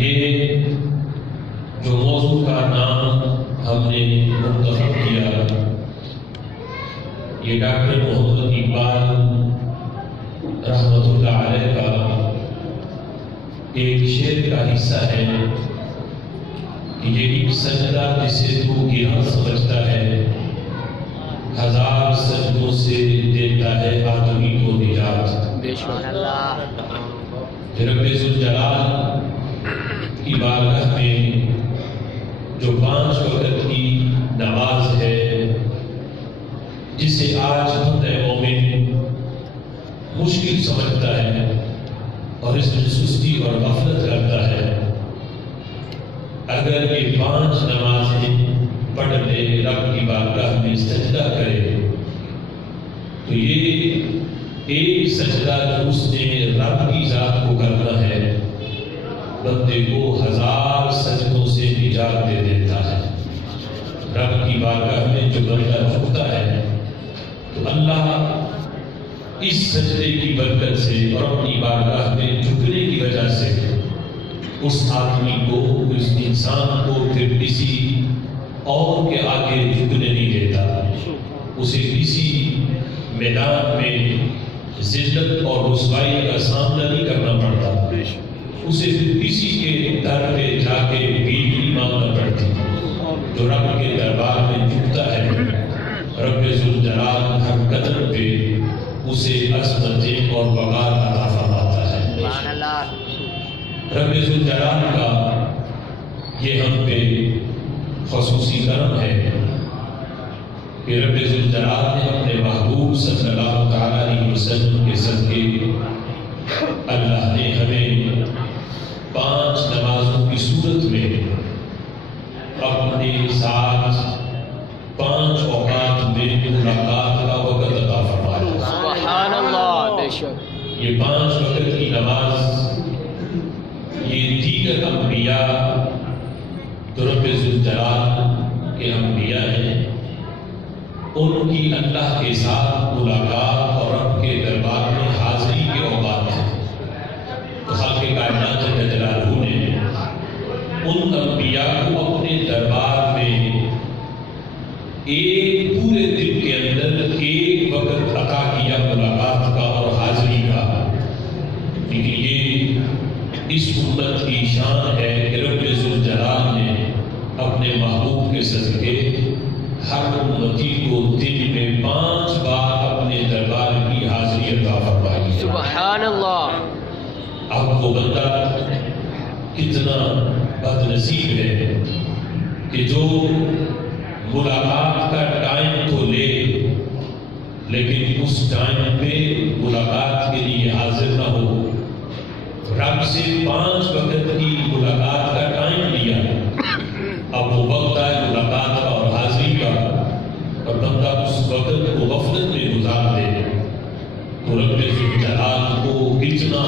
یہ جو موضوع کا نام ہم نے منتخب کیا یہ ڈاکٹر محمد اقبال رحمۃ اللہ علیہ کا ایک شعر کا حصہ ہے کہ یہ ایک سجدہ جسے تو گرا سمجھتا ہے، ہزار سجدوں سے دیتا ہے آدمی کو نجات۔ رب ذوالجلال کی بارگاہ میں جو 5 وقت کی نماز ہے جسے آج بندہ مومن مشکل سمجھتا ہے اور اس میں سستی اور غفلت کرتا ہے، اگر یہ 5 نمازیں پڑھ لے، رب کی بارگاہ میں سجدہ کرے، تو یہ ایک سجدہ جو اس نے رب کی ذات کو کرنا ہے بندے کو 1000 سجدوں سے نجات دے دیتا ہے۔ رب کی بارگاہ میں جو بندہ جھکتا ہے تو اللہ اس سجدے کی برکت سے اور اپنی بارگاہ میں جھکنے کی وجہ سے اس آدمی کو، اس انسان کو پھر کسی اور کے آگے جھکنے نہیں دیتا، اسے کسی میدان میں ذلت اور رسوائی کا سامنا نہیں کرنا پڑتا، اسے پھر کسی کے در پہ جا کے بھیک مانگنا پڑتی۔ جو رب کے دربار میں جھکتا ہے، رب ذوالجلال ہر قدم پہ اسے عظمتیں اور وقار عطا فرماتا ہے۔ رب ذوالجلال کا یہ ہم پہ خصوصی کرم ہے کہ رب ذوالجلال نے اپنے محبوب صلی اللہ تعالیٰ علیہ وسلم کے صدقے اللہ نے ہمیں 5 نمازوں کی صورت میں اپنے ساتھ 5 اوقات میں ملاقات کا وقت عطا فرمایا۔ سبحان اللہ، بے شک یہ 5 وقت کی نماز یہ دیگر انبیاء جو رب ذوالجلال کے انبیاء ہیں ان کی اللہ کے ساتھ ملاقات اور رب کے دربار میں حاضری کے اوقات ہیں۔ تو خالق کائنات جل جلالہ نے ان انبیاء کو اپنے دربار میں ایک پورے دن کے اندر ایک وقت عطا کیا ملاقات کا اور حاضری کا، لیکن یہ اس امت کی شان ہے کہ رب ذوالجلال نے اپنے محبوب کے صدقے ہر امتی کو دن میں 5 بار اپنے دربار کی حاضری عطا فرمائی۔ سبحان اللہ۔ اب وہ بندہ کتنا بد نصیب ہے کہ جو ملاقات کا ٹائم تو لے لیکن اس ٹائم پہ ملاقات کے لیے حاضر نہ ہو۔ رب سے 5 وقت کی ملاقات کا ٹائم لیا، اب وہ وقت ہے ملاقات کا اور حاضری کا، اور بندہ اس وقت کو غفلت میں گزار دے تو رب ذوالجلال کو کتنا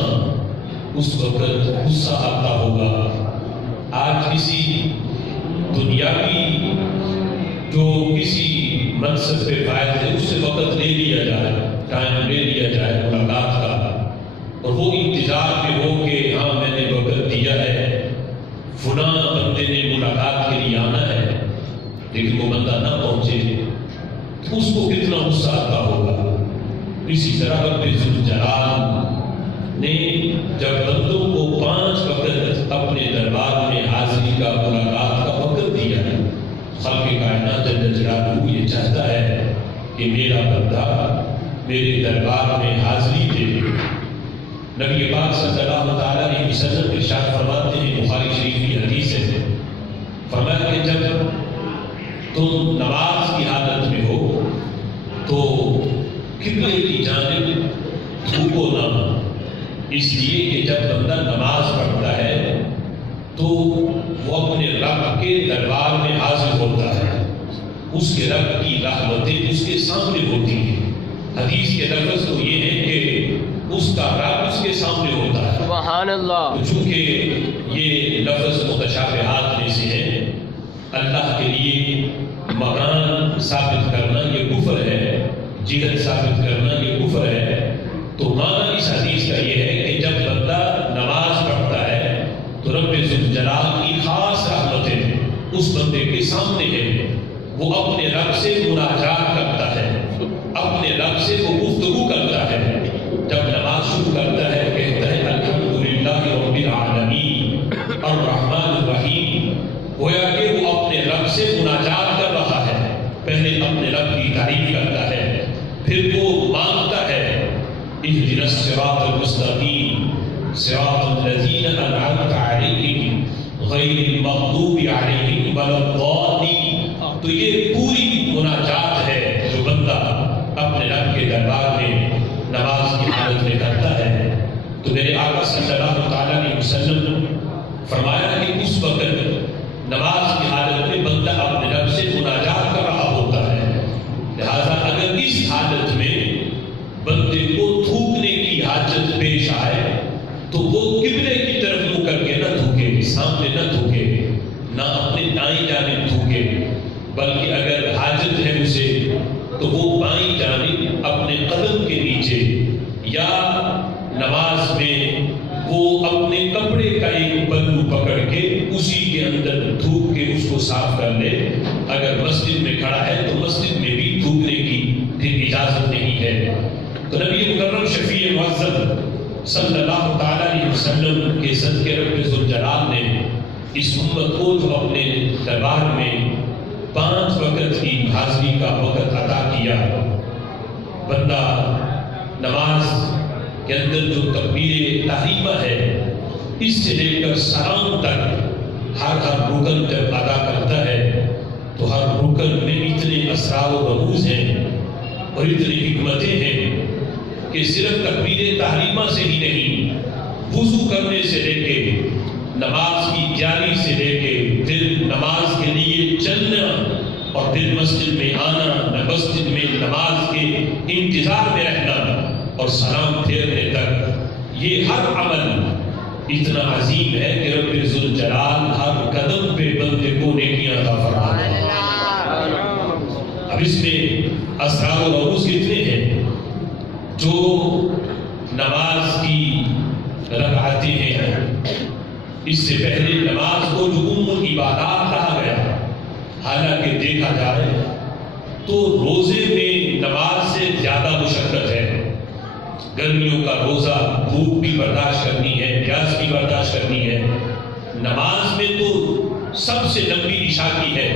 اس وقت غصہ آتا ہوگا۔ آج کسی دنیاوی جو کسی منصب پہ فائز ہے اس سے وقت لے لیا جائے، ٹائم لے لیا جائے ملاقات کا، اور وہ انتظار میں ہو کہ ہاں میں نے وقت دیا ہے، فلاں بندے نے ملاقات کے لیے آنا ہے، لیکن وہ بندہ نہ پہنچے تو اس کو کتنا غصہ آتا ہوگا۔ اسی طرح رب ذوالجلال نے جب بندوں کو 5 وقت اپنے دربار میں حاضری کا، ملاقات کا وقت دیا ہے، خالق کائنات جل جلالہ یہ چاہتا ہے کہ میرا بندہ میرے دربار میں حاضری دے۔ نبی پاک صلی اللہ تعالیٰ علیہ وسلم ارشاد فرماتے ہیں، بخاری شریف کی حدیث ہے، فرمایا کہ جب تم نماز کی حالت میں ہو تو قبلے کی جانب جھکو نہ، اس لیے کہ جب بندہ نماز پڑھتا ہے تو وہ اپنے رب کے دربار میں حاضر ہوتا ہے، اس کے رب کی رحمتیں اس کے سامنے ہوتی ہیں۔ حدیث کے لفظ تو یہ ہے کہ اس کا رب اس کے سامنے ہوتا ہے۔ سبحان اللہ۔ چونکہ یہ لفظ متشابہات میں سے ہے، اللہ کے لیے مکان ثابت کرنا یہ کفر ہے، جہت ثابت کرنا یہ کفر ہے، تو معنی اس حدیث کا یہ ہے کہ جب بندہ نماز پڑھتا ہے تو رب وہ اپنے رب سے مناجات کرتا ہے، اپنے رب سے وہ گفتگو کرتا ہے. جب نماز شروع کرتا ہے کہتا ہے الحمدللہ رب العالمین الرحمن الرحیم. گویا کہ وہ اپنے رب سے مناجات کر رہا ہے. پہلے اپنے رب کی تعریف کرتا ہے، پھر وہ مانگتا ہے اہدنا الصراط المستقیم صراط الذین انعمت علیہم غیر المغضوب علیہم ولا الضالین. تو یہ پوری مناجات ہے جو بندہ اپنے رب کے دربار میں نماز کی حالت میں کرتا ہے. تو میرے آقا صلی اللہ تعالیٰ علیہ وسلم فرمایا کہ اس وقت نماز کی حالت میں بندہ اپنے رب سے مناجات کر رہا ہوتا ہے. لہذا اگر اس حالت میں بندے کو تھوکنے کی حاجت پیش آئے تو وہ قبلے کی طرف منہ کر کے نہ تھوکے، سامنے نہ تھوکے، نہ اپنے دائیں جانب تھوکے، بلکہ اگر حاجت ہے اسے تو وہ بائیں جانب اپنے قدم کے نیچے یا نماز میں وہ اپنے کپڑے کا ایک پلو پکڑ کے اسی کے اندر تھوک کے اس کو صاف کر لے. اگر مسجد میں کھڑا ہے تو مسجد میں بھی تھوکنے کی پھر اجازت نہیں ہے. تو نبی مکرم شفیع معظم صلی اللہ تعالیٰ علیہ وسلم کے صدقے رب ذوالجلال نے اس امت کو جو اپنے دربار میں 5 وقت کی حاضری کا وقت عطا کیا، بندہ نماز کے اندر جو تکبیر تحریمہ ہے اس سے لے کر سلام تک ہر رکن جب ادا کرتا ہے تو ہر رکن میں اتنے اسرار و رموز ہیں اور اتنی حکمتیں ہیں کہ صرف تکبیر تحریمہ سے ہی نہیں، وضو کرنے سے لے کے نماز کی تیاری سے لے کے پھر نماز کے لیے چلنا اور پھر مسجد میں آنا، مسجد میں نماز کے انتظار میں رہنا اور سلام پھیرنے تک، یہ ہر عمل اتنا عظیم ہے کہ رب ذوالجلال ہر قدم پہ بندے کو نیکیاں عطا فرماتا ہے. اب اس میں اسرار و رموز کتنے ہیں. جو نماز کی رکعتیں ہیں، اس سے پہلے نماز کو جو العبادات کہا گیا، حالانکہ دیکھا جائے تو روزے میں نماز سے زیادہ مشقت ہے. گرمیوں کا روزہ دھوپ بھی برداشت کرنی ہے، پیاس بھی برداشت کرنی ہے. نماز میں تو سب سے لمبی عشاء کی ہے،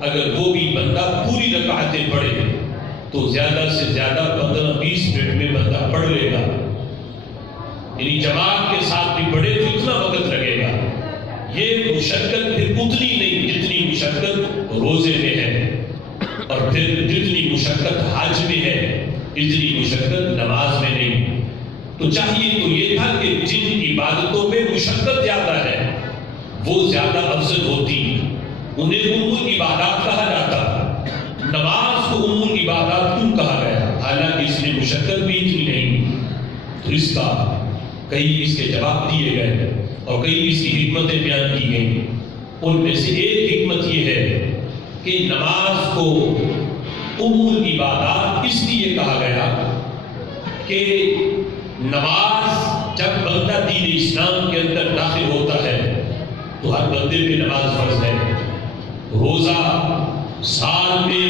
اگر وہ بھی بندہ پوری رکعتیں پڑھے تو زیادہ سے زیادہ 15-20 منٹ میں بندہ پڑھ لے گا. یعنی جماعت کے ساتھ بھی پڑھے تو اتنا وقت لگے گا. یہ مشقت پھر اتنی نہیں جتنی مشقت روزے میں ہے، اور پھر جتنی مشقت حج میں ہے اتنی مشقت نماز میں نہیں. تو چاہیے تو یہ تھا کہ جن عبادتوں میں مشقت زیادہ ہے وہ زیادہ افضل ہوتی، انہیں العبادات کہا جاتا. نماز کو العبادات کیوں کہا گیا حالانکہ اس میں مشقت بھی اتنی نہیں؟ تو اس کا کئی اس کے جواب دیے گئے اور کئی اس کی حکمتیں بیان کی گئیں. ان میں سے ایک حکمت یہ ہے کہ نماز کو العبادات اس لیے کہا گیا کہ نماز جب بندہ دین اسلام کے اندر داخل ہوتا ہے تو ہر بندے پہ نماز فرض ہے. روزہ سال میں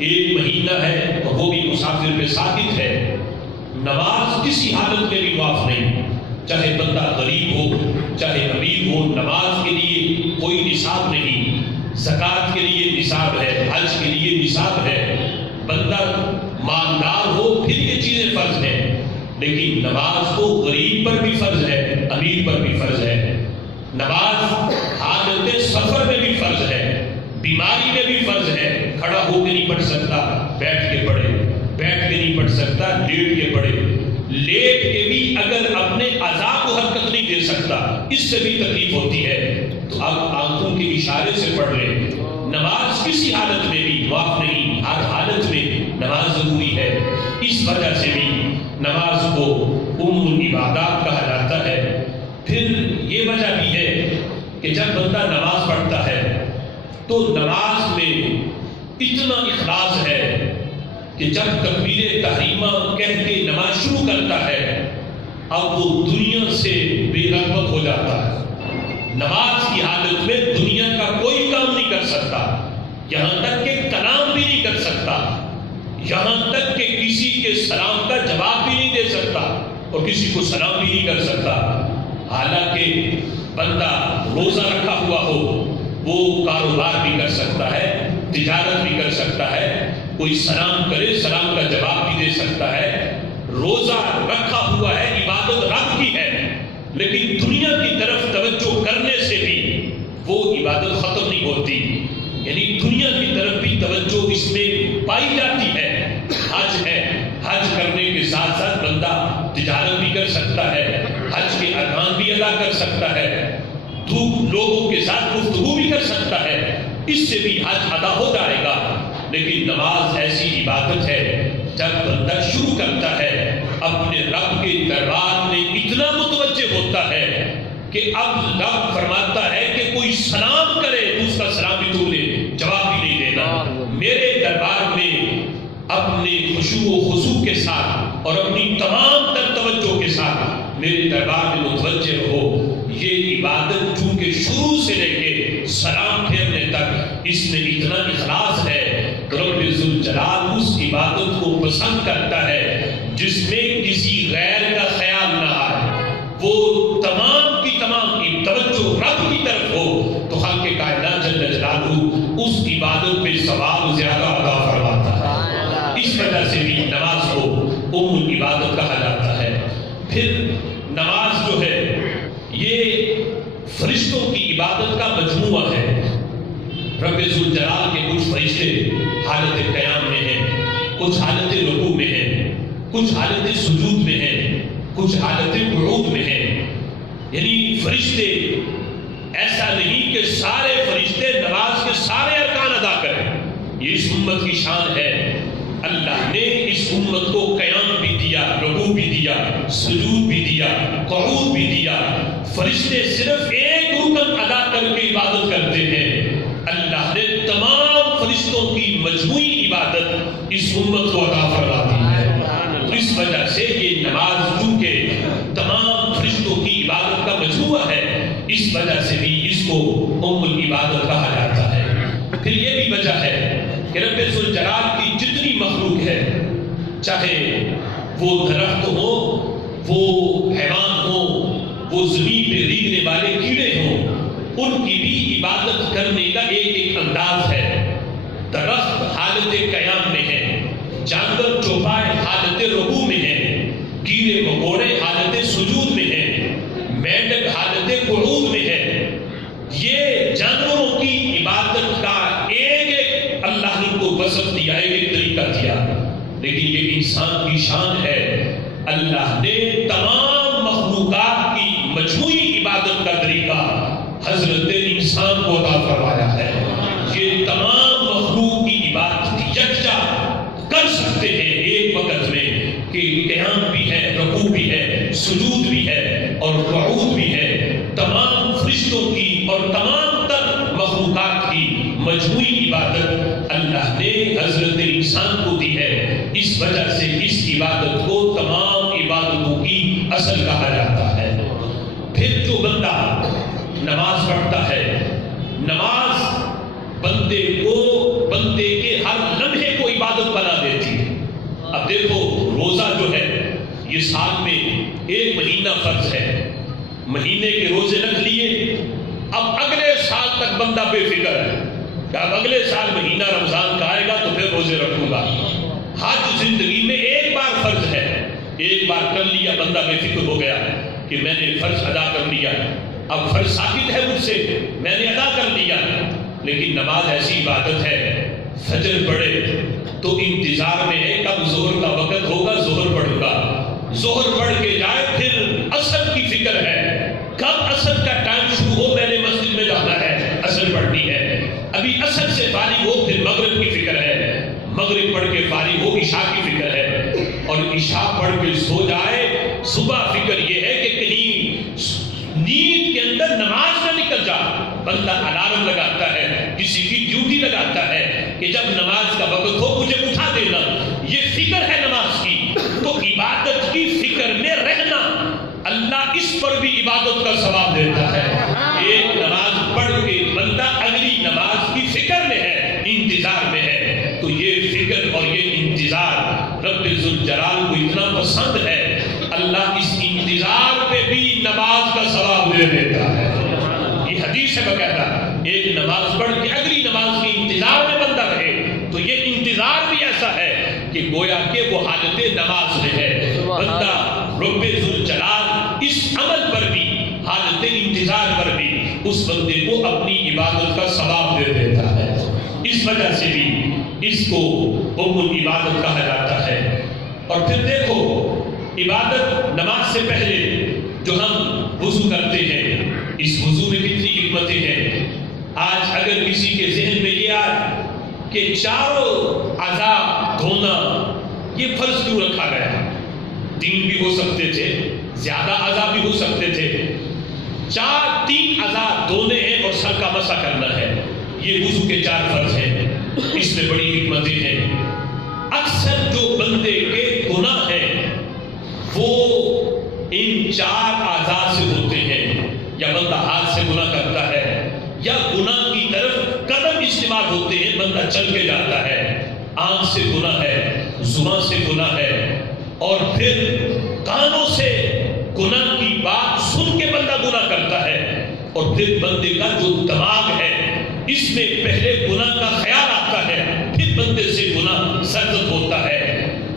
1 مہینہ ہے اور وہ بھی مسافر پہ ثابت ہے. نماز کسی حالت میں بھی معاف نہیں، چاہے بندہ غریب ہو چاہے امیر ہو. نماز کے لیے کوئی نصاب نہیں. زکوٰۃ کے لیے نصاب ہے، حج کے لیے نصاب ہے. بندہ مالدار ہو پھر یہ چیزیں فرض ہیں، لیکن نماز کو غریب پر بھی فرض ہے، امیر پر بھی فرض ہے. نماز حالت سفر میں بھی فرض ہے، بیماری میں بھی فرض ہے. کھڑا ہو کے نہیں پڑھ سکتا بیٹھ کے پڑھے، بیٹھ کے نہیں پڑھ سکتا لیٹ کے پڑھے، لیٹ کے بھی اگر اپنے اعضاء کو حرکت نہیں دے سکتا اس سے بھی تکلیف ہوتی ہے تو اب آنکھوں کے اشارے سے پڑھ لے. نماز کسی حالت میں بھی معاف نہیں، ہر حالت میں نماز ضروری ہے. اس وجہ سے بھی نماز کو العبادات کہا جاتا ہے. پھر یہ وجہ بھی ہے کہ جب بندہ نماز پڑھتا ہے تو نماز میں اتنا اخلاص ہے کہ جب تکبیر تحریمہ کہہ کے نماز شروع کرتا ہے اب وہ دنیا سے بے رغبت ہو جاتا ہے. نماز کی حالت میں دنیا کا کوئی کام نہیں کر سکتا. یہاں تک کہ کلام بھی نہیں کر سکتا، یہاں تک کہ کسی کے سلام کا جواب بھی نہیں دے سکتا اور کسی کو سلام بھی نہیں کر سکتا۔ حالانکہ بندہ روزہ رکھا ہوا ہو، وہ کاروبار بھی کر سکتا ہے، تجارت بھی کر سکتا ہے، کوئی سلام کرے سلام کا جواب بھی دے سکتا ہے۔ روزہ رکھا ہوا ہے، عبادت رب کی ہے، لیکن دنیا کی طرف توجہ کرنے سے بھی وہ عبادت ختم نہیں ہوتی، یعنی دنیا کی طرف بھی توجہ اس میں پائی جاتی ہے۔ حج ہے، حج کرنے کے ساتھ ساتھ بندہ تجارت بھی کر سکتا ہے، حج کے ارکان بھی ادا کر سکتا ہے، لوگوں کے ساتھ گفتگو بھی کر سکتا ہے، اس سے بھی حج ادا ہو جائے گا۔ لیکن نماز ایسی عبادت ہے جب بندہ شروع کرتا ہے اپنے رب کے دربار میں اتنا متوجہ ہوتا ہے کہ اب رب فرماتا ہے کہ کوئی سلام کرے تو اس کا سلام بھی تو لے، جواب بھی نہیں دینا۔ میرے دربار میں اپنے خشوع و خضوع کے ساتھ اور اپنی تمام تر توجہ کے ساتھ میرے دربار میں متوجہ رہو۔ یہ عبادت چونکہ شروع سے لے کے سلام پھیرنے تک اس میں اتنا اخلاص ہے، رب ذوالجلال اس عبادت کو پسند کرتا ہے جس میں کسی غیر کا خیال نہ آئے، وہ تمام کی تمام توجہ رب کی طرف ہو، تو خالق کائنات جل جلالہ اس عبادت پہ ثواب زیادہ عطا فرماتا ہے۔ اس وجہ سے بھی نماز کو ام العبادت کہا جاتا ہے۔ پھر نماز جو ہے یہ فرشتوں کی عبادت کا مجموعہ ہے۔ رب ذوالجلال کے کچھ فرشتے حالت قیام میں ہیں، کچھ حالت رکوع میں ہیں، کچھ حالت سجود میں ہیں، کچھ حالت قعود میں ہیں۔ یعنی فرشتے ایسا نہیں کہ سارے فرشتے نماز کے سارے ارکان ادا کریں، یہ اس امت کی شان ہے۔ اللہ نے اس امت کو قیام بھی دیا، رکوع بھی دیا، سجود بھی دیا، قعود بھی دیا۔ فرشتے صرف ایک رکن ادا کر کے عبادت کرتے ہیں، اللہ نے تمام فرشتوں کی مجموعی عبادت اس امت کو عطا فرما دی ہے۔ اس وجہ سے یہ نماز چونکہ تمام فرشتوں کی عبادت کا مجموعہ ہے، اس وجہ سے بھی اس کو ام العبادت کہا جاتا ہے۔ پھر یہ بھی وجہ ہے کہ رب ذوالجلال کی جتنی مخلوق ہے، چاہے وہ درخت ہو، وہ حیوان ہو، وہ زمین پہ ریگنے والے کیڑے ہوں، ان کی بھی عبادت کرنے کا ایک ایک انداز ہے۔ درخت حالت قیام میں ہے، جانور چوپائے حالت رکوع میں ہے، کیڑے مکوڑے حالت سجود میں ہے، مینڈک حالت قعود میں ہے۔ یہ جانوروں کی عبادت کا ایک ایک اللہ نے کو وصف دیا، ایک ایک طریقہ دیا، لیکن یہ انسان کی شان ہے۔ اللہ نے تمام مخلوقات کی مجموعی عبادت کا طریقہ حضرت انسان کو عطا فرمایا ہے۔ یہ تمام مخلوق کی عبادت یکجا کر سکتے ہیں ایک وقت میں، کہ قیام بھی ہے، رکوع بھی ہے، سجود بھی ہے اور قعود بھی ہے۔ تمام فرشتوں کی اور تمام تر مخلوقات کی مجموعی عبادت اللہ نے حضرت انسان کو دی ہے۔ اس وجہ سے اس عبادت کو تمام عبادتوں کی اصل کہا جاتا ہے۔ پھر جو بندہ نماز پڑھتا ہے، نماز بندے کے ہر لمحے کو عبادت بنا دیتی ہے۔ اب دیکھو روزہ جو ہے یہ سال میں ایک مہینہ فرض ہے، مہینے کے روزے رکھ لیے، اب اگلے سال تک بندہ بے فکر ہے کہ اب اگلے سال مہینہ رمضان کا آئے گا تو پھر روزے رکھوں گا۔ حج زندگی میں ایک بار فرض ہے، ایک بار کر لیا بندہ بے فکر ہو گیا کہ میں نے فرض ادا کر لیا، اب فرض ثابت ہے مجھ سے، میں نے ادا کر لیا۔ لیکن نماز ایسی عبادت ہے، فجر پڑھے تو انتظار میں ہے کب ظہر کا وقت ہوگا، ظہر پڑھوں گا، ظہر پڑھ کے جائے، پھر عصر کی فکر ہے، کب عصر کا ٹائم شروع ہو، میں نے مسجد میں جانا ہے، عصر پڑھنی ہے، ابھی عصر سے فارغ ہو، پھر مغرب کی فکر ہے، مغرب پڑھ کے فارغ ہو، عشاء کی فکر ہے، اور عشاء پڑھ کے سو جائے، صبح فکر یہ ہے کہ کہیں نیند کے اندر نماز نہ نکل جا۔ بندہ الارم لگاتا ہے، کسی کی ڈیوٹی لگاتا ہے کہ جب نماز کا وقت ہو مجھے اٹھا دینا، یہ فکر ہے نماز کی۔ تو عبادت کی فکر میں رہنا، اللہ اس پر بھی عبادت کا ثواب دیتا ہے۔ ایک نماز پڑھ کے بندہ اگلی نماز کی فکر میں ہے، دے دیتا ہے۔ یہ حدیث ہے باقاعدہ، ایک نماز پڑھ کے اگلی نماز کے انتظار میں بندہ رہے تو یہ انتظار بھی ایسا ہے کہ گویا کہ وہ حالت نماز میں ہے۔ بندہ رب ذوالجلال اس عمل پر بھی، حالت انتظار پر بھی اس بندے کو اپنی عبادت کا ثواب دے دیتا ہے۔ اس وجہ سے بھی اس کو ام العبادت کہا جاتا ہے۔ اور پھر دیکھو، عبادت نماز سے پہلے جو ہم وضو کرتے ہیں، اس وضو میں کتنی حکمتیں ہیں۔ آج اگر کسی کے ذہن میں یہ آئے کہ چاروں اعضاء دھونا یہ فرض کیوں رکھا گیا؟ 3 بھی ہو سکتے تھے، زیادہ اعضاء بھی ہو سکتے تھے، 3 اعضاء دھونے ہیں اور سر کا مسح کرنا ہے، یہ وضو کے 4 فرض ہیں۔ اس میں بڑی حکمتیں ہیں۔ اکثر جو بندے کے گناہ ہیں وہ ان 4 اعضاء سے ہوتے ہیں، یا بندہ ہاتھ سے گناہ کرتا ہے، یا گناہ کی طرف قدم استعمال ہوتے ہیں، بندہ چل کے جاتا ہے، آنکھ سے گناہ ہے، زبان سے گناہ ہے، اور پھر کانوں سے گناہ کی بات سن کے بندہ گناہ کرتا ہے، اور پھر بندے کا جو دماغ ہے اس میں پہلے گناہ کا خیال آتا ہے، پھر بندے سے گناہ سرزد ہوتا ہے۔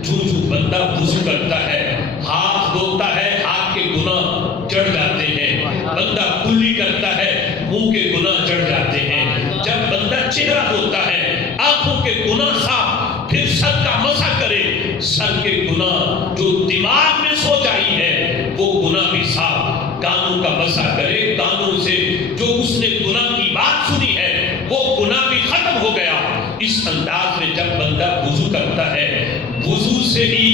جو بندہ وضو کرتا ہے، ہاتھ دھوتا ہے، ہاتھ کے گناہ چڑھ جاتے ہیں، بندہ کلی کرتا ہے، منہ کے گناہ چڑھ جاتے ہیں، جب بندہ چہرہ دھوتا ہے، آنکھوں کے گناہ صاف، پھر سر کا مسح کرے، سر کے گناہ جو دماغ میں سو جائی ہے وہ گناہ بھی صاف، کانوں کا مسح کرے، کانوں سے جو اس نے گناہ کی بات سنی ہے وہ گناہ بھی ختم ہو گیا۔ اس انداز میں جب بندہ وضو کرتا ہے، وضو سے ہی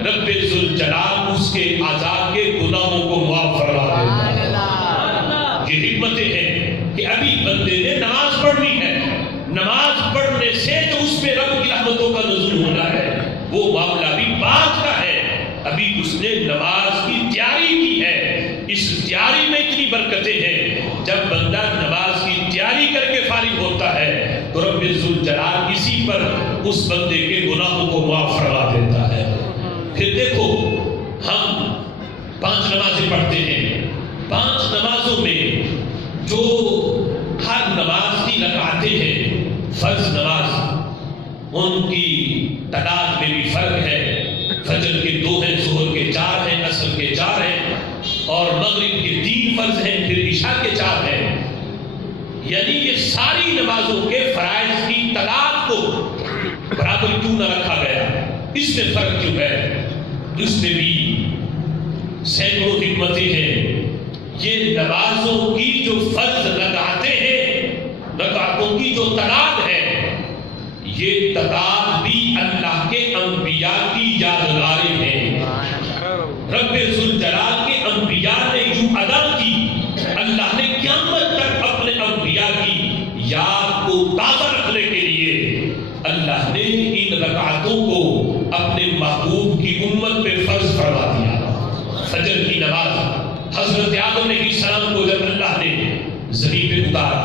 رب ذوالجلال اس کے اعضاء کے گناہوں کو معاف فرما دیتا ہے۔ یہ حکمتیں ہیں کہ ابھی بندے نے نماز پڑھنی ہے، نماز پڑھنے سے جو اس پہ رب کی رحمتوں کا نزول ہونا ہے وہ معاملہ بھی بعد کا ہے۔ ابھی اس نے نماز کی تیاری کی ہے، اس تیاری میں اتنی برکتیں ہیں، جب بندہ نماز کی تیاری کر کے فارغ ہوتا ہے تو رب ذوالجلال اسی پر اس بندے کے گناہوں کو معاف فرما دیتا ہے۔ پھر دیکھو، ہم 5 نمازیں پڑھتے ہیں، 5 نمازوں میں جو ہر نماز کی رکعتیں ہیں، فرض نماز، ان کی تعداد میں بھی فرق ہے۔ فجر کے 2 ہیں، ظہر کے 4 ہیں، عصر کے 4 ہیں، اور مغرب کے 3 فرض ہیں، پھر عشاء کے 4 ہیں۔ یعنی یہ ساری نمازوں کے فرائض کی تعداد کو برابر کیوں نہ رکھا گیا؟ اس میں فرق کیوں ہے؟ اس میں بھی سینکڑوں حکمتیں ہیں۔ یہ نمازوں کی جو فرض رکعتیں ہیں، رکعتوں کی جو تعداد ہے، یہ تعداد بھی اللہ کے انبیاء کی یادگاریں ہیں۔ رب ذوالجلال کے انبیاء نے یوں ادا کی، اللہ نے قیامت تک اپنے انبیاء کی یاد کو تازہ رکھنے کے لیے اللہ نے ان رکعتوں کو اپنے محبوب کی امت پہ فرض فرما دیا۔ فجر کی نماز حضرت آدم علیہ السلام کو جب اللہ نے زمین پہ اتارا،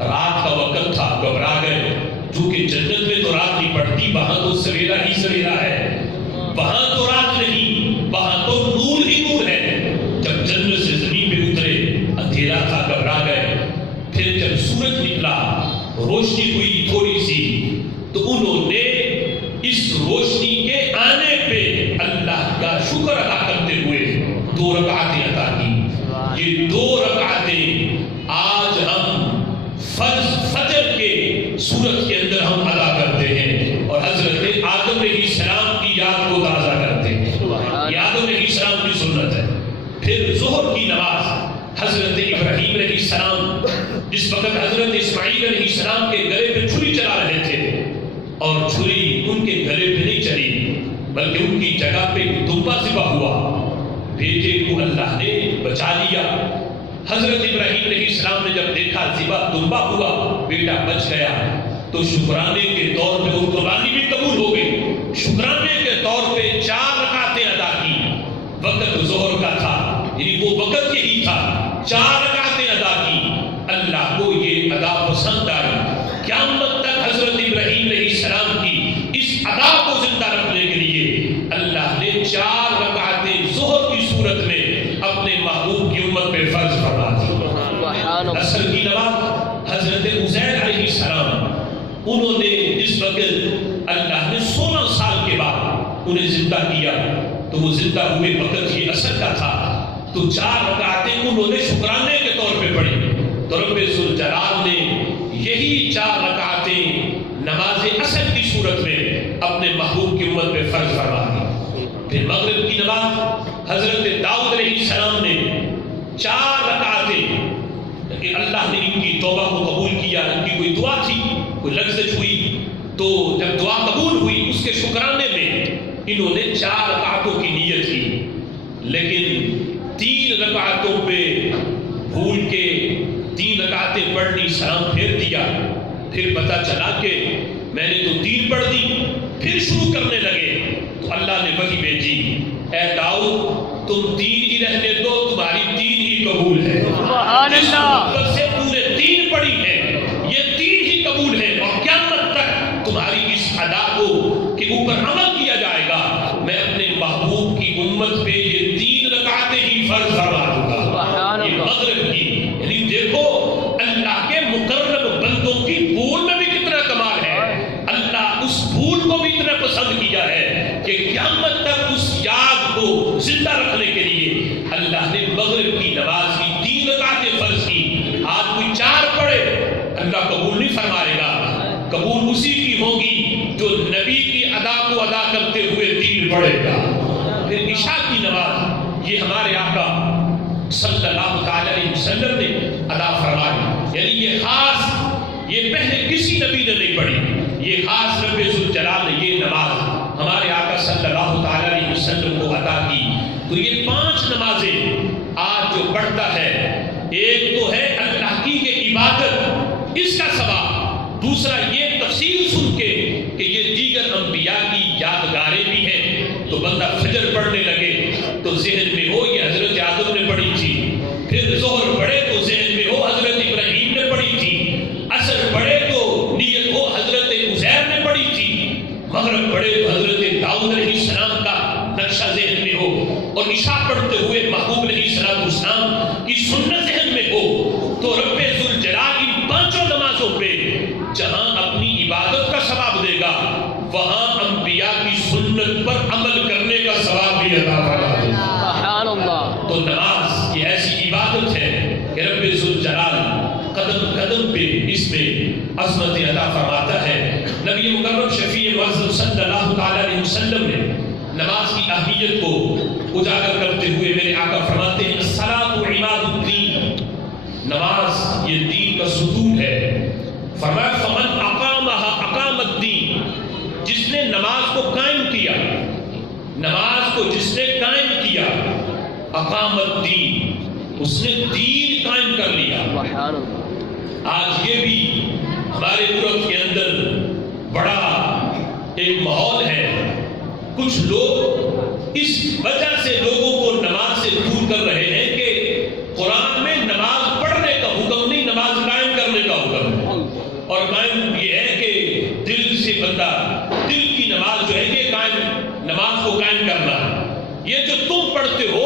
رات کا وقت تھا، گھبرا گئے، چونکہ جنت میں تو رات نہیں پڑتی، وہاں تو سویرا ہی سویرا ہے، وہاں تو رات نہیں، وہاں تو نور ہی نور ہے۔ جب جنت سے زمین پہ اترے، اندھیرا تھا، گھبرا گئے، پھر جب سورج نکلا، روشنی ہوئی تھوڑی سی، تو انہوں نے اس روشنی کے آنے پہ اللہ کا شکر ادا کرتے ہوئے 2 رکعتیں عطا کی۔ یہ 2 رکعتیں آج ہم فجر کے سورج کے اندر ہم ادا کرتے ہیں، اور حضرت آدم علیہ السلام کی یاد کو تازہ کرتے ہیں۔ یہ آدم علیہ السلام کی سنت ہے۔ پھر ظہر کی نماز، حضرت ابراہیم علیہ السلام جس وقت حضرت اسماعیل علیہ السلام کے گلے پہ چھری چلا رہے تھے، اور چھری ان کے گلے پہ نہیں چلی بلکہ ان کی جگہ پہ دمبا ذبح ہوا، بیٹے کو اللہ نے بچا لیا۔ حضرت ابراہیم علیہ السلام نے جب دیکھا ذبح دمبا ہوا، بیٹا بچ گیا، تو شکرانے کے طور پہ وہ قربانی بھی قبول ہو گئی۔ شکرانے کے طور پہ 4 رکعتیں ادا کی۔ وقت ظہر کا تھا، یعنی وہ وقت یہی تھا، 4 رکعتیں ادا کی۔ اللہ کو یہ ادا پسند آئی۔ قیامت تک حضرت ابراہیم علیہ السلام کی اس ادا کو زندہ رکھنے کے لیے اللہ نے 4 رکعتیں ظہر کی صورت میں اپنے محبوب کی امت پہ فرض فرما دی۔ سبحان اللہ۔ عصر کی نماز حضرت عزیر علیہ السلام، انہوں نے اس وقت اللہ نے 16 سال کے بعد انہیں زندہ کیا، تو وہ زندہ ہوئے وقت یہ عصر کا تھا، تو 4 رکعتیں انہوں نے شکرانے کے طور پہ پڑھی، تو رب ذوالجلال نے یہی 4 رکعتیں نماز عصر کی صورت میں اپنے محبوب کی امت پہ فرض فرما دی۔ پھر مغرب کی نماز حضرت داؤد علیہ السلام نے 4 رکعتیں، کہ اللہ نے ان کی توبہ کو قبول کیا، ان کی کوئی دعا تھی، کوئی لغزش ہوئی، تو جب دعا قبول ہوئی اس کے شکرانے میں انہوں نے 4 رکعتوں کی نیت کی، لیکن 3 رکعتوں پہ بھول کے 3 رکعتیں پڑھنی، سلام پھیر دیا، پھر پتہ چلا کہ میں نے تو 3 پڑھ دی، پھر شروع کرنے لگے، تو اللہ نے وحی بھیجی، اے داؤد تم 3 ہی رہنے دو، تمہاری 3 ہی قبول ہے۔ سبحان اللہ۔ جس وقت سے تم نے 3 پڑھی ہے، یہ 3 ہی قبول ہے، اور قیامت تک تمہاری اس ادا کو کے اوپر عمل کیا جائے گا، میں اپنے محبوب کی امت پہ یہ 3 رکعتیں ہی فرض فرما دوں گا۔ سبحان یہ اللہ۔ مغرب کی، یعنی دیکھو اللہ کے مقرب بندوں کی بھول میں بھی کتنا کمال ہے، اللہ اس بھول کو بھی اتنا پسند کیا ہے کہ قیامت تک اس یاد کو زندہ رکھنے کے لیے اللہ نے مغرب کی نماز کی 3 رکعتیں فرض کی۔ آج کوئی 4 پڑھے، اللہ قبول نہیں فرمائے گا، قبول اسی کی ہوگی جو نبی کی ادا کو ادا کرتے ہوئے 3 پڑھے گا۔ پھر عشاء کی نماز یہ ہمارے آقا صلی اللہ تعالی علیہ وسلم نے ادا فرمائی، یعنی یہ خاص، یہ پہلے کسی نبی نے نہیں پڑھی، یہ خاص رب ذوالجلال نے یہ نماز ہمارے آقا صلی اللہ تعالی علیہ وسلم کو عطا کی۔ تو یہ 5 نمازیں آج جو پڑھتا ہے، ایک تو ہے اللہ کی یہ عبادت، اس کا ثواب، دوسرا یہ تفصیل سن کے کہ یہ دیگر انبیاء کی یادگاریں بھی ہیں، تو بندہ فجر پڑھنے لگے تو ذہن میں ہو یہ حضرت آدم نے پڑھی تھی، پھر ظہر پڑھے تو ذہن میں ہو حضرت ابراہیم نے پڑھی تھی، عصر پڑھے تو نیت ہو حضرت عزیر نے پڑھی تھی، مغرب پڑھے تو حضرت داؤد علیہ السلام کا نقشہ ذہن میں ہو، اور عشاء پڑھتے ہوئے محبوب علیہ السلام کی سنت ذہن میں ہو، تو رب ذوالجلال ان 5 نمازوں پہ جہاں اپنی عبادت کا ثواب دے گا، وہاں انبیاء کی سنت پر عمل کرنے کا ثواب بھی عطا فرما دے گا۔ سبحان اللہ۔ تو نماز یہ ایسی عبادت ہے کہ رب ذوالجلال قدم قدم پہ اس میں عظمت عطا فرماتا ہے۔ نبی مکرم شفیع معظم صلی اللہ تعالی علیہ وسلم نے نماز کی اہمیت کو اجاگر کرتے ہوئے میرے آقا فرماتے ہیں الصلاۃ عماد الدین، نماز یہ دین کا ستون ہے۔ فرمایا فمن اقامها اقام الدین، جس نے نماز کو قائم کیا، نماز کو جس نے قائم کیا، اقام الدین، اس نے دین قائم کر لیا۔ سبحان اللہ۔ آج یہ بھی ہمارے عرف کے اندر بڑا ایک ماحول ہے، کچھ لوگ اس وجہ سے لوگوں کو نماز سے دور کر رہے ہیں کہ قرآن میں نماز پڑھنے کا حکم نہیں، نماز قائم کرنے کا حکم ہے، اور قائم یہ ہے کہ دل سے بندہ، دل کی نماز جو ہے یہ قائم، نماز کو قائم کرنا ہے۔ یہ جو تم پڑھتے ہو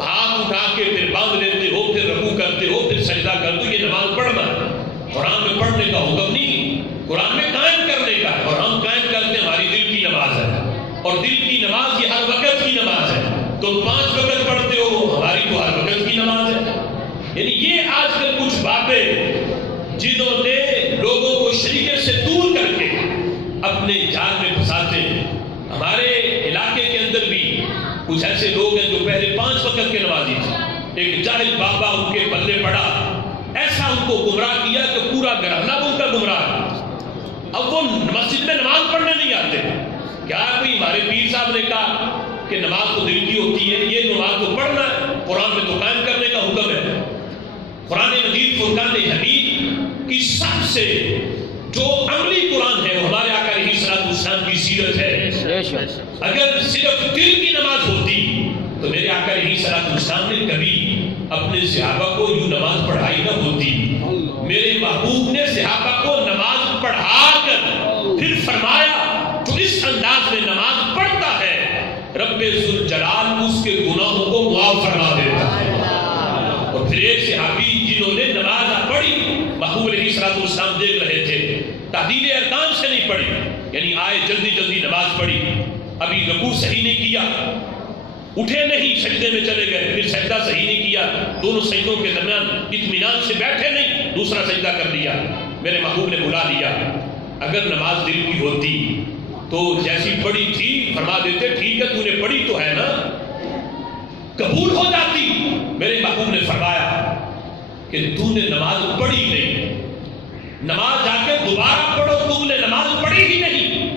ہاتھ اٹھا کے پھر باندھ لیتے ہو، پھر رکوع کرتے ہو، پھر سجدہ کرتے ہو، یہ نماز پڑھنا ہے، قرآن میں پڑھنے کا حکم نہیں، قرآن میں قائم کرنے کا ہے، اور ہم قائم کرتے ہیں، ہماری دل کی نماز ہے، اور دل کی نماز یہ ہر وقت کی نماز ہے۔ تم 5 وقت پڑھتے ہو، ہماری تو ہر وقت کی نماز ہے۔ یعنی یہ آج کل کچھ باتیں جنہوں نے لوگوں کو شریعت سے دور کر کے اپنے جال میں پھنساتے ہیں۔ ہمارے علاقے کے اندر بھی کچھ ایسے لوگ ہیں جو پہلے 5 وقت کے نمازی تھے، ایک جاہل بابا ان کے پلے پڑا، ایسا ان کو گمراہ کیا کہ پورا گھرانہ ان کا گمراہ۔ اب وہ مسجد میں نماز پڑھنے نہیں آتے، کیا کوئی ہمارے پیر صاحب نے کہا کہ نماز تو دل کی ہوتی ہے، یہ نماز تو پڑھنا ہے، قرآن میں تو قائم کرنے کا حکم ہے۔ قرآن مجید فرقان حمید کی سب سے جو عملی قرآن ہے وہ ہمارے آقا علیہ السلام کی سیرت ہے۔ اگر صرف دل کی نماز ہوتی تو میرے آقا علیہ السلام نے کبھی اپنے صحابہ کو یوں نماز پڑھائی نہ ہوتی۔ میرے محبوب نے صحابہ کو نماز پڑھا کر پھر فرمایا جو اس انداز میں نماز پڑھتا ہے رب ذوالجلال اس کے گناہوں کو معاف فرما دیتا ہے۔ اور پھر ایک صحابی جنہوں نے نماز والسلام دیکھ رہے تھے، تعدیل ارکان سے نہیں پڑھی، یعنی آئے جلدی جلدی نماز پڑھی، ابھی رکوع صحیح نہیں کیا، اٹھے نہیں، سجدے میں چلے گئے، پھر سجدہ صحیح نہیں کیا، دونوں سجدوں کے درمیان اطمینان سے بیٹھے نہیں، دوسرا سجدہ کر دیا، میرے محبوب نے بلا لیا۔ اگر نماز دل کی ہوتی تو جیسی پڑھی تھی فرما دیتے ٹھیک ہے تو نے پڑھی تو ہے نا، قبول ہو جاتی۔ میرے محبوب نے فرمایا کہ تو نے نماز پڑھی نہیں، نماز جا کے دوبارہ پڑھو، تم نے نماز پڑھی ہی نہیں۔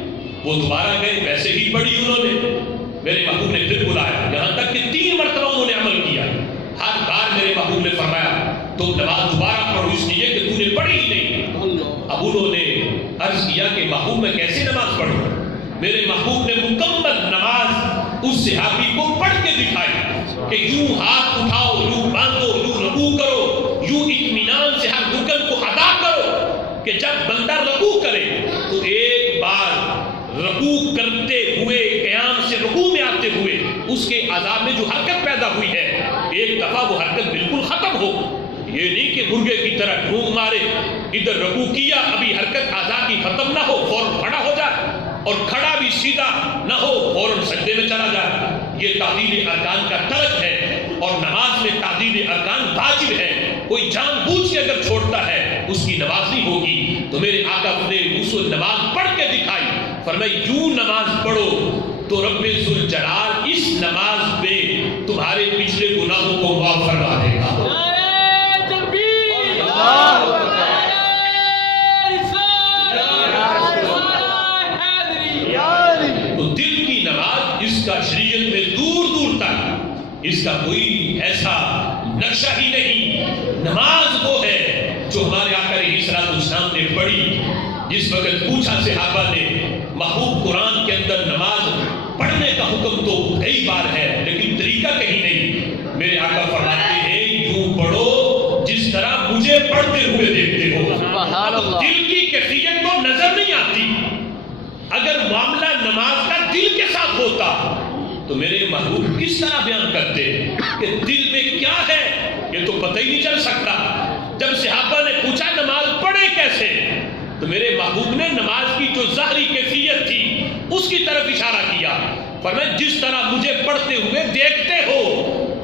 وہ دوبارہ گئے، ویسے ہی پڑھی انہوں نے، میرے محبوب نے پھر بلایا، یہاں تک کہ 3 مرتبہ انہوں نے عمل کیا، ہر بار میرے محبوب نے فرمایا تم نماز دوبارہ پڑھو، اس لیے کہ تو نے پڑھی ہی نہیں۔ اب انہوں نے عرض کیا کہ محبوب میں کیسے نماز پڑھوں؟ میرے محبوب نے مکمل نماز اس صحابی کو پڑھ کے دکھائی کہ یوں ہاتھ اٹھاؤ، یوں باندھو، یوں رکوع کرو، یوں اطمینان سے ہر رکن کو ادا کرو کہ جب بندہ رکوع کرے تو ایک بار رکوع کرتے ہوئے، قیام سے رکوع میں آتے ہوئے اس کے اعضاء میں جو حرکت پیدا ہوئی ہے ایک دفعہ وہ حرکت بالکل ختم ہو، یہ نہیں کہ مرغے کی طرح ڈھونگ مارے، ادھر رکوع کیا ابھی حرکت اعضاء کی ختم نہ ہو فوراً کھڑا ہو جائے، اور کھڑا بھی سیدھا نہ ہو فوراً سجدے میں چلا جائے۔ یہ تعدیل ارکان کا ترک ہے، اور نماز میں تعدیل ارکان واجب ہے، کوئی جان بوجھ کے اگر چھوڑتا ہے اس کی نماز نہیں ہوگی۔ تو میرے آقا نے اس نماز پڑھ کے دکھائی، فرمایا یوں نماز پڑھو تو رب ذوالجلال اس نماز پہ تمہارے پچھلے گناہوں کو معاف فرما دے گا۔ تو دل کی نماز، اس کا شریعت میں دور دور تک اس کا کوئی ایسا نقشہ ہی نہیں۔ نماز وہ ہے جو ہمارے آقا علیہ الصلوۃ والسلام نے پڑھی، جس وقت پوچھا صحابہ نے محبوب قرآن کے اندر نماز پڑھنے کا حکم تو کئی بار ہے لیکن طریقہ کہیں نہیں، میرے آقا فرماتے ہیں یوں پڑھو جس طرح مجھے پڑھتے ہوئے دیکھتے ہو۔ سبحان اللہ۔ دل کی کیفیت تو نظر نہیں آتی، اگر معاملہ نماز کا دل کے ساتھ ہوتا تو میرے محبوب کس طرح بیان کرتے کہ دل میں کیا ہے، یہ تو پتہ ہی نہیں چل سکتا۔ جب صحابہ نے پوچھا نماز پڑھے کیسے تو میرے محبوب نے نماز کی جو ظاہری کیفیت تھی اس کی طرف اشارہ کیا، فرمایا جس طرح مجھے پڑھتے ہوئے دیکھتے ہو۔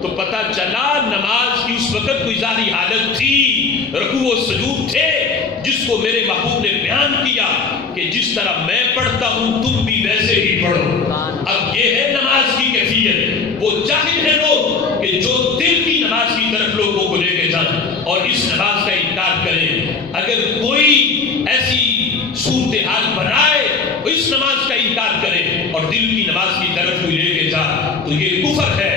تو پتہ چلا نماز کی اس وقت کوئی ظاہری حالت تھی، رکوع و سجود تھے، جس کو میرے محبوب نے بیان کیا کہ جس طرح میں پڑھتا ہوں تم بھی ویسے ہی پڑھو۔ اب یہ ہے نماز کی کیفیت۔ وہ جاہل ہے لوگ کہ جو دل کی نماز کی طرف لوگوں کو لے کے جائیں اور اس نماز کا انکار کریں۔ اگر کوئی ایسی صورتحال بنائے اس نماز کا انکار کرے اور دل کی نماز کی طرف کوئی لے کے جائے تو یہ کفر ہے،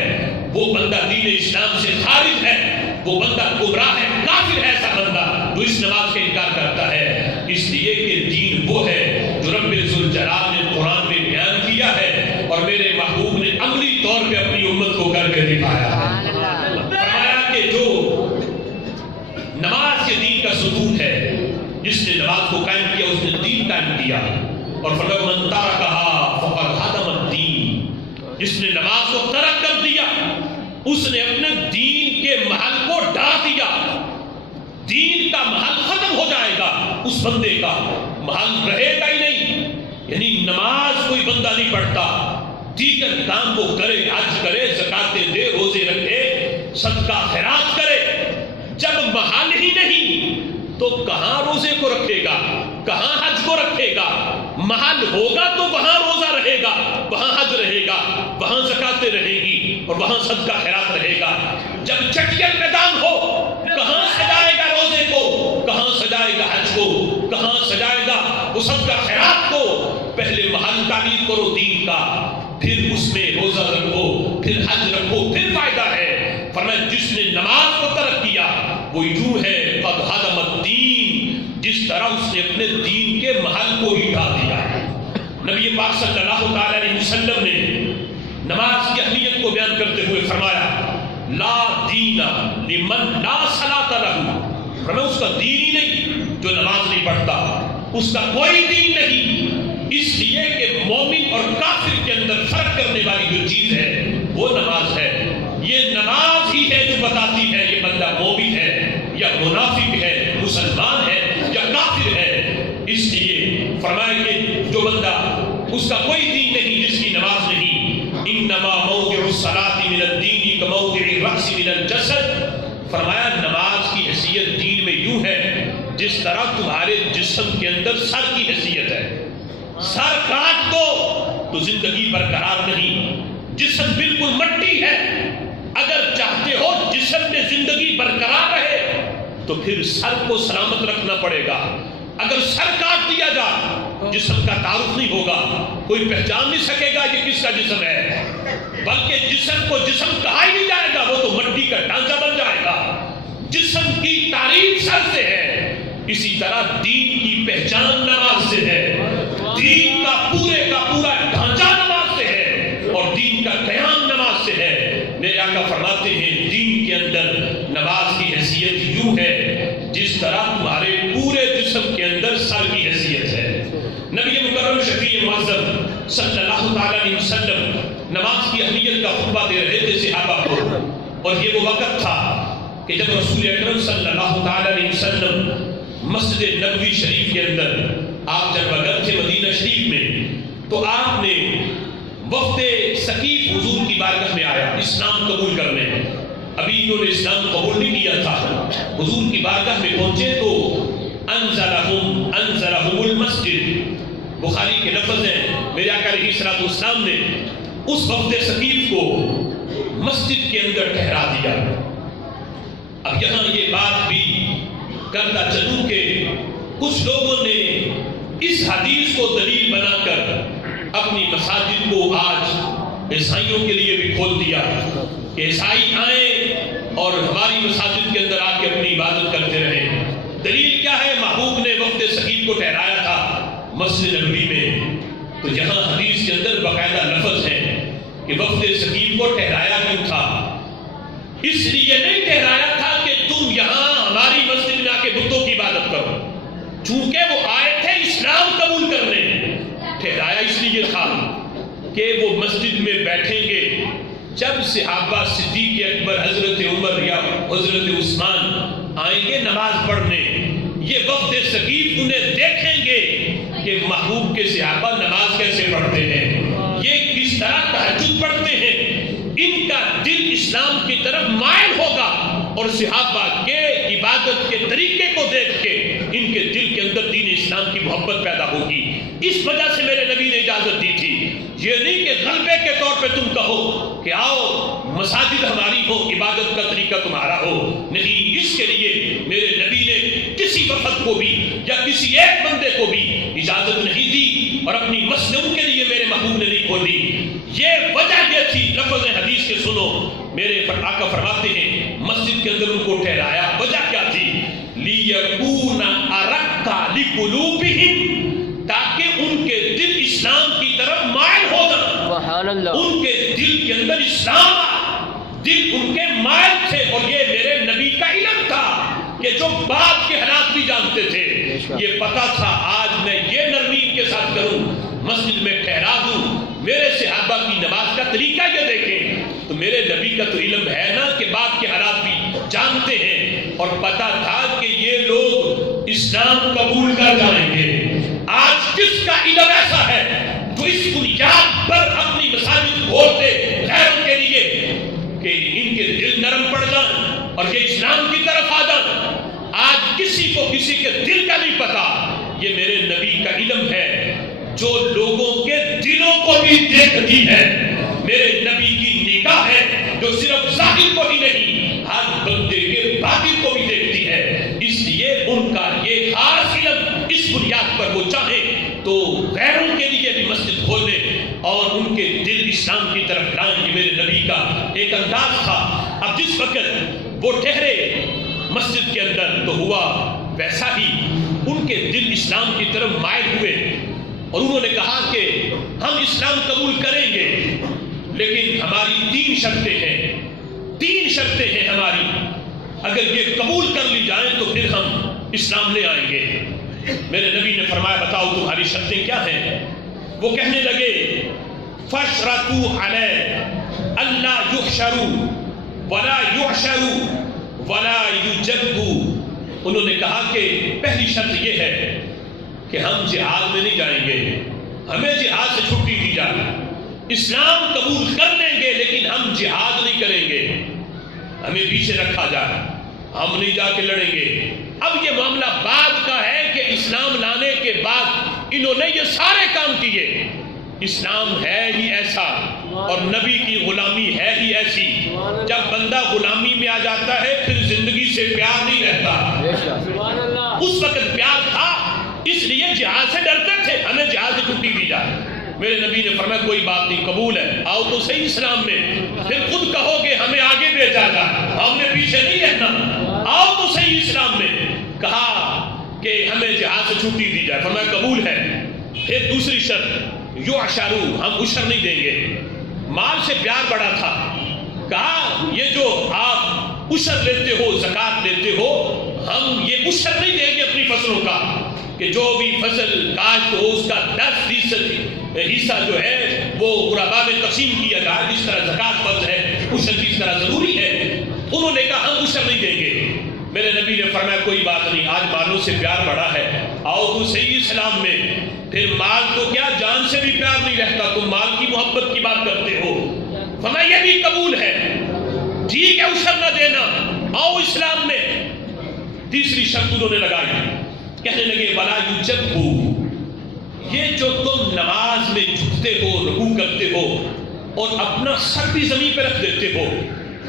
وہ بندہ دین اسلام سے خارج ہے، وہ بندہ گمراہ ہے، کافر ہے ایسا بندہ جو اس نماز کا انکار کرتا ہے۔ اس لیے کہ دین وہ ہے جو رب ذوالجلال نے قرآن میں بیان کیا ہے اور میرے محبوب نے عملی طور پہ اپنی امت کو کر کے دکھایا ہے۔ فرمایا کہ جو نماز کے دین کا ستون ہے، جس نے نماز کو قائم کیا اس نے دین قائم کیا، اور فرمایا من ترکھا فقد ہدم الدین، جس نے نماز کو ترک کر دیا اس نے اپنے دین کے محل کو ڈھا دیا، دین کا محل ختم ہو جائے گا، اس بندے کا محل رہے گا ہی نہیں۔ یعنی نماز کوئی بندہ نہیں پڑھتا، دیگر کام وہ کرے، حج کرے، زکاتیں دے، روزے رکھے، صدقہ خیرات کرے، جب محل ہی نہیں تو کہاں روزے کو رکھے گا، کہاں حج کو رکھے گا؟ محل ہوگا تو وہاں روزہ رہے گا، وہاں حج رہے گا، وہاں زکاتیں رہے گی اور وہاں صدقہ خیرات رہے گا۔ جب چٹکن میدان ہو کہاں سجائے گا روزے کو، کہاں سجائے گا حج کو، کہاں سجائے گا وہ صدقہ خیرات کو؟ پہلے محل تعمیر کرو دین کا، پھر اس میں روزہ رکھو، پھر حج رکھو، پھر فائدہ ہے۔ فرمایا جس نے نماز کو ترک کیا وہ یوں ہے قد ہدم الدین، جس طرح اس نے اپنے دین کے محل کو ہی ڈھا دیا۔ نبی پاک صلی اللہ تعالی علیہ وسلم نے نماز کی اہمیت کو بیان کرتے ہوئے فرمایا لا دین لمن لا صلاۃ لہ، فرمایا اس کا دین ہی نہیں جو نماز نہیں پڑھتا، اس کا کوئی دین نہیں۔ اس لیے کہ مومن اور کافر کے اندر فرق کرنے والی جو چیز ہے وہ نماز ہے۔ یہ نماز ہی ہے جو بتاتی ہے یہ بندہ مومن ہے یا منافق ہے، مسلمان ہے یا کافر اس کا کوئی دین نہیں جس کی نماز نہیں. انما موضع الصلاۃ من الدین کموضع الرأس من الجسد. فرمایا نماز کی حیثیت دین میں یوں ہے جس طرح تمہارے جسم کے اندر سر کی حیثیت ہے. سر کاٹ دو تو زندگی برقرار نہیں. جسم بالکل مٹی ہے. اگر چاہتے ہو جسم میں زندگی برقرار رہے تو پھر سر کو سلامت رکھنا پڑے گا. اگر سر کاٹ دیا جائے جسم کا تعارف نہیں ہوگا, کوئی پہچان نہیں سکے گا یہ کس کا جسم ہے, بلکہ جسم کو جسم کہا ہی نہیں جائے گا, وہ تو مٹی کا ڈھانچہ بن جائے گا. جسم کی تعریف سر سے ہے, اسی طرح دین کی پہچان نماز سے ہے. دین کا پورا ڈھانچہ نماز سے ہے اور دین کا قیام نماز سے ہے. میرے آقا فرماتے ہیں دین کے اندر نماز کی حیثیت یوں ہے جس طرح تمہارے پورے جسم کے اندر سر کی حیثیت ہے. نبی مکرم شفیع معظم صلی اللہ تعالی علیہ وسلم نماز کی اہمیت کا خطبہ دے رہے تھے صحابہ کو, اور یہ وہ وقت تھا کہ جب رسول اکرم صلی اللہ تعالی علیہ وسلم مسجد نبوی شریف کے اندر آپ جب وقت تھے مدینہ شریف میں, تو آپ نے وفد ثقیف حضور کی بارگاہ میں آیا اسلام قبول کرنے. ابھی انہوں نے اسلام قبول نہیں کیا تھا. حضور کی بارگاہ میں پہنچے تو انزلہم المسجد. بخاری کے لفظ ہیں میرے آقا علیہ الصلوۃ والسلام نے اس وفد ثقیف کو مسجد کے اندر ٹھہرا دیا. اب یہاں یہ بات بھی کرتا چلوں کہ کچھ لوگوں نے اس حدیث کو دلیل بنا کر اپنی مساجد کو آج عیسائیوں کے لیے بھی کھول دیا کہ عیسائی آئیں اور ہماری مساجد کے اندر آ کے اپنی عبادت کرتے رہیں. دلیل کیا ہے؟ محبوب نے وفد ثقیف کو ٹھہرایا تھا مسجد نبوی میں, تو یہاں حدیث کے اندر باقاعدہ لفظ ہے کہ وفد ثقیف کو ٹھہرایا کیوں تھا. اس لیے نہیں ٹھہرایا تھا کہ تم یہاں ہماری مسجد میں آ کے بتوں کی عبادت کرو, چونکہ وہ آئے تھے اسلام قبول کرنے. ٹھہرایا اس لیے تھا کہ وہ مسجد میں بیٹھیں گے جب صحابہ صدیق اکبر حضرت عمر یا حضرت عثمان آئیں گے نماز پڑھنے. یہ وفد ثقیف انہیں دیکھیں گے کہ محبوب کے صحابہ نماز کیسے پڑھتے ہیں, یہ کس طرح تہجد پڑھتے ہیں. ان کا دل اسلام کی طرف مائل ہوگا اور صحابہ کے عبادت کے طریقے کو دیکھ کے ان کے دل کے اندر دین اسلام کی محبت پیدا ہوگی. اس وجہ سے میرے نبی نے اجازت دی تھی. یہ نہیں کہ غلبے کے طور پہ تم کہو کہ آؤ مساجد ہماری ہو, عبادت کا طریقہ تمہارا ہو. نہیں, اس کے لیے میرے نبی نے کسی وفد کو بھی یا کسی ایک بندے کو بھی اجازت نہیں دی اور اپنی مسجد کے لیے میرے محبوب نے نہیں کھولی. یہ وجہ یہ تھی. لفظ حدیث کے سنو, میرے آقا فرماتے ہیں مسجد کے اندر ان کو ٹھہرایا. وجہ کیا تھی؟ لِيَكُونَ أَرَقَّ لِقُلُوبِهِمْ, تاکہ ان کے دل اسلام کی طرف مائل ہو جائیں. سبحان اللہ. ان کے دل کے اندر اسلام, دل ان کے مائل تھے. اور یہ میرے نبی کا علم تھا کہ جو بعد کے حالات بھی جانتے تھے. یہ پتا تھا آج میں یہ نرمی کے ساتھ کروں, مسجد میں ٹھہرا دوں, میرے صحابہ کی نماز کا طریقہ یہ دیکھیں. تو میرے نبی کا تو علم ہے نا کہ بعد کے حالات بھی جانتے ہیں, اور پتا تھا کہ یہ لوگ اسلام قبول کر جائیں گے. آج کس کا علم ایسا ہے جو اس بنیاد پر اپنی مساجد کھول دے غیروں کے لیے کہ ان کے دل نرم پڑ جائیں اور یہ اسلام کی طرف آ جائیں. آج کسی کو کسی کے دل کا نہیں پتا. یہ میرے نبی کا علم ہے جو لوگوں کے دلوں کو بھی دیکھتی ہے. میرے نبی کی نگاہ ہے جو صرف ظاہر کو ہی نہیں ہر بندے کے باطن کو بھی دیکھتی ہے. اس لیے ان کا یہ خاص علم, اس بنیاد پر وہ چاہیں تو غیروں کے لیے بھی مسجد کھول دیں اور ان کے دل اسلام کی طرف لائیں. یہ میرے نبی کا ایک انداز تھا. اب جس وقت وہ ٹھہرے مسجد کے اندر تو ہوا ویسا ہی, ان کے دل اسلام کی طرف مائل ہوئے اور انہوں نے کہا کہ ہم اسلام قبول کریں گے لیکن ہماری 3 شرطیں ہیں. 3 شرطیں ہیں ہماری, اگر یہ قبول کر لی جائیں تو پھر ہم اسلام لے آئیں گے. میرے نبی نے فرمایا بتاؤ تمہاری شرطیں کیا ہیں؟ وہ کہنے لگے فَاشْرَطُوا عَلَيْهِ أَلَّا يُحْشَرُوا وَلَا يُحْشَرُوا وَلَا يُجَبُّوا. انہوں نے کہا کہ پہلی شرط یہ ہے کہ ہم جہاد میں نہیں جائیں گے, ہمیں جہاد سے چھٹی دی جائے، اسلام قبول کر لیں گے لیکن ہم جہاد نہیں کریں گے، ہمیں پیچھے رکھا جائے، ہم نہیں جا کے لڑیں گے۔ اب یہ معاملہ بعد کا ہے کہ اسلام لانے کے بعد انہوں نے یہ سارے کام کیے۔ اسلام ہے ہی ایسا اور نبی کی غلامی ہے ہی ایسی، جب بندہ غلامی میں آ جاتا ہے پھر زندگی سے پیار نہیں رہتا۔ اس وقت پیار تھا، اس لیے جہاد سے ڈرتے تھے، ہمیں جہاد سے چھٹی دی جائے۔ میرے نبی نے فرمایا کوئی بات نہیں، قبول ہے، آؤ تو صحیح اسلام میں، پھر خود کہو گے ہمیں آگے بھیجا جائے، ہم نے پیچھے نہیں رہنا، آؤ تو صحیح اسلام میں۔ کہا کہ ہمیں جہاد سے چھٹی دی جائے، فرمایا قبول ہے۔ پھر دوسری شرط، یعشرو، ہم عشر نہیں دیں گے، مال سے پیار بڑا تھا، کہا یہ جو آپ عشر لیتے ہو، زکوٰۃ لیتے ہو، ہم یہ عشر نہیں دیں گے اپنی فصلوں کا، کہ جو بھی فصل کاشت ہو اس کا 10% حصہ جو ہے وہ غرباء میں تقسیم کیا جائے، جس طرح زکوٰۃ فرض ہے عشر جس طرح ضروری ہے۔ انہوں نے کہا ہم عشر نہیں دیں گے۔ میرے نبی نے فرمایا کوئی بات نہیں، آج مالوں سے پیار بڑا ہے، آؤ تو صحیح اسلام میں۔ پھر مال تو کیا، جان سے بھی پیار نہیں رہتا، تم مال کی محبت کی بات کرتے ہو، فرمایا یہ بھی قبول ہے، ٹھیک ہے عشر نہ دینا، آؤ اسلام میں۔ تیسری شرط انہوں نے لگائی، کہنے لگے ولا یجبو، یہ جو تم نماز میں جھکتے ہو، رکوع کرتے ہو اور اپنا سر بھی زمین پہ رکھ دیتے ہو،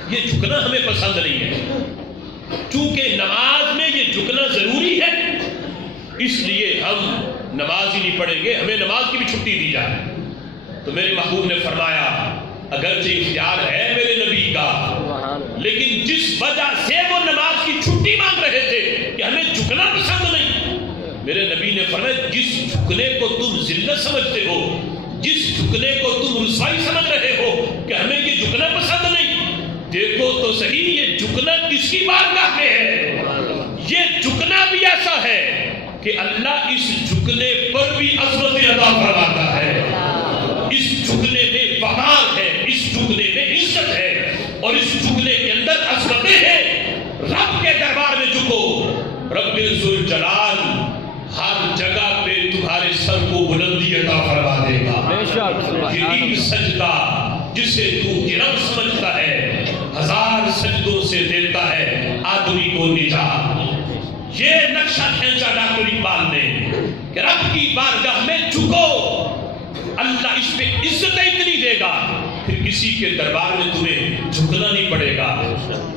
یہ جھکنا ہمیں پسند نہیں ہے۔ چونکہ نماز میں یہ جھکنا ضروری ہے، اس لیے ہم نماز ہی نہیں پڑھیں گے، ہمیں نماز کی بھی چھٹی دی جائے۔ تو میرے محبوب نے فرمایا اگرچہ اختیار ہے میرے نبی کا، لیکن جس وجہ سے وہ نماز کی چھٹی مانگ رہے تھے کہ ہمیں جھکنا پسند نہیں، میرے نبی نے فرمایا جس جھکنے کو تم ذلت سمجھتے ہو، جس جھکنے کو تم رسوائی سمجھ رہے ہو کہ ہمیں یہ جھکنا پسند نہیں، دیکھو تو صحیح یہ جھکنا کس کی بارگاہ میں ہے۔ یہ جھکنا بھی ایسا ہے کہ اللہ اس جھکنے پر بھی عظمت عطا فرماتا ہے، اس جھکنے میں وقار ہے، اس جھکنے میں عزت ہے، اور اس جھکنے کے اندر عظمتیں ہیں۔ رب کے دربار میں جھکو، رب ذوالجلال ہر جگہ پہ تمہارے سر کو بلندی عطا فرما دے گا۔ یہ سجدہ جسے تو گرم سمجھتا ہے، 1000 سجدوں سے دیتا ہے آدمی کو نجات۔ یہ نقشہ کھینچا ڈاکٹر اقبال نے کہ رب کی بارگاہ میں جھکو، اللہ اس پہ عزتیں اتنی دے گا، پھر کسی کے دربار میں تمہیں جھکنا نہیں پڑے گا۔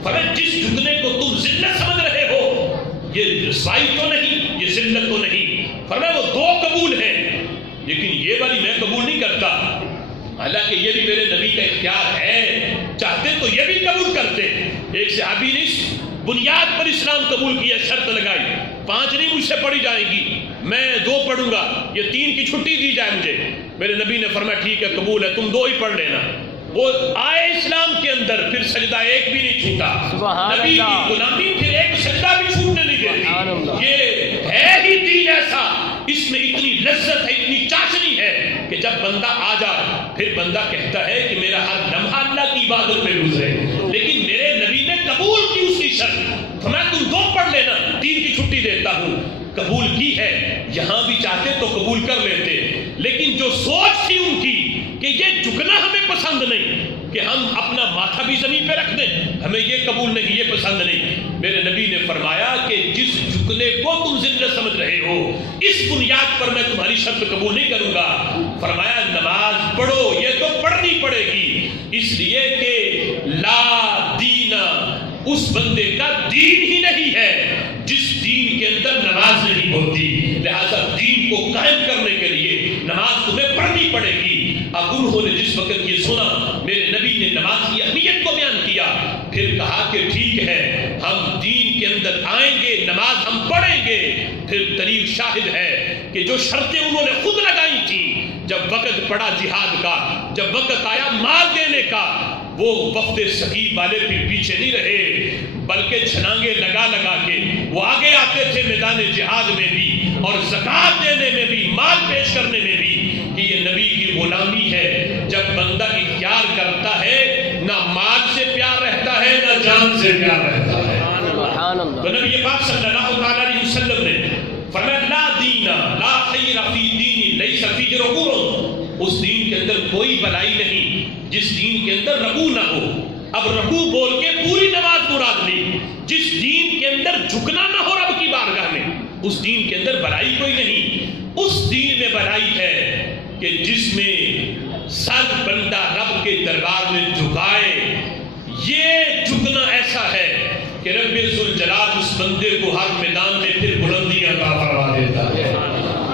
فرمایا جس جھکنے کو تم ذلت سمجھ رہے ہو، یہ رسوائی تو نہیں، یہ ذلت تو نہیں۔ فرمایا وہ 2 قبول ہیں، لیکن یہ والی میں قبول نہیں کرتا، حالانکہ یہ بھی میرے نبی کا اختیار ہے، چاہتے تو یہ بھی قبول کرتے۔ ایک صحابی نے اس بنیاد پر اسلام قبول کیا، شرط لگائی 5 نہیں مجھ سے پڑھی جائیں گی، میں 2 پڑھوں گا، یہ 3 کی چھٹی دی جائے مجھے۔ میرے نبی نے فرمایا ٹھیک ہے قبول ہے، تم 2 ہی پڑھ لینا۔ وہ آئے اسلام کے اندر، پھر سجدہ ایک بھی نہیں چھوٹا، نبی کی غلامی پھر ایک سجدہ بھی چھوٹنے نہیں دیتی۔ یہ ہے ہی دین ایسا، اس میں اتنی لذت ہے، اتنی چاشنی ہے کہ جب بندہ آ جائے پھر بندہ کہتا ہے کہ میرا ہر لمحہ اللہ کی عبادت میں گزرے۔ لیکن میرے نبی نے قبول کی اس کی شرط، فرمایا تم 2 پڑھ لینا، 3 کی چھٹی دیتا ہوں۔ قبول کی ہے، یہاں بھی چاہتے تو قبول کر لیتے، لیکن جو سوچ تھی ان کی کہ یہ جھکنا ہمیں پسند نہیں، کہ ہم اپنا ماتھا بھی زمین پہ رکھ دیں، ہمیں یہ قبول نہیں، یہ پسند نہیں۔ میرے نبی نے فرمایا کہ جس جھکنے کو تم ذلت سمجھ رہے ہو، اس بنیاد پر میں تمہاری شرط قبول نہیں کروں گا۔ فرمایا نماز پڑھو، یہ تو پڑھنی پڑے گی، اس لیے کہ لا دینا، اس بندے کا دین ہی نہیں ہے جس دین کے اندر نماز نہیں ہوتی، لہذا دین کو قائم کرنے کے لیے نماز تمہیں پڑھنی پڑے گی۔ اب انہوں نے جس وقت یہ سنا، میرے نبی نے نماز کی اہمیت کو بیان کیا، پھر کہا کہ ٹھیک ہے ہم دین کے اندر آئیں گے، نماز ہم پڑھیں گے۔ پھر دلیل شاہد ہے کہ جو شرطیں انہوں نے خود لگائی تھیں، جب وقت پڑا جہاد کا، جب وقت آیا مال دینے کا، وہ وقت ثقیف والے پھر پیچھے نہیں رہے، بلکہ چھلانگے لگا لگا کے وہ آگے آتے تھے میدان جہاد میں بھی، اور زکوٰۃ دینے میں بھی، مال پیش کرنے میں بھی، کہ یہ نبی کی غلامی ہے۔ جب بندہ اختیار کرتا ہے، نہ مال سے پیار رہتا ہے، نہ جان سے پیار رہتا ہے۔ تو نبی پاک صلی اللہ علیہ وسلم نے فرمایا لا دینا لا خیر فی دین لیس فیہ رکوع اس دین کے اندر کوئی بلائی نہیں جس دین کے اندر رکوع نہ ہو. اب رکوع بول کے پوری نماز مراد نہیں. جس دین کے اندر جھکنا نہ ہو رب کی بارگاہ میں, اس دین کے اندر بلائی کوئی نہیں. اس دین میں بلائی ہے کہ جس میں سر بندہ رب کے دربار میں جھکائے. یہ جھکنا ایسا ہے کہ رب ذوالجلال اس بندے کو ہر میدان میں پھر بلندیاں عطا فرما دیتا ہے.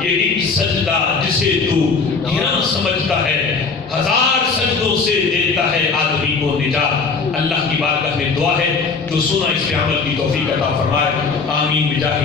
یہ ایک سجدہ جسے تو گراں سمجھتا ہے, 1000 سجدوں سے دیتا ہے آدمی کو نجات. اللہ کی بارگاہ میں دعا ہے جو سنا اس پہ عمل کی توفیق عطا فرمائے. آمین بجاہ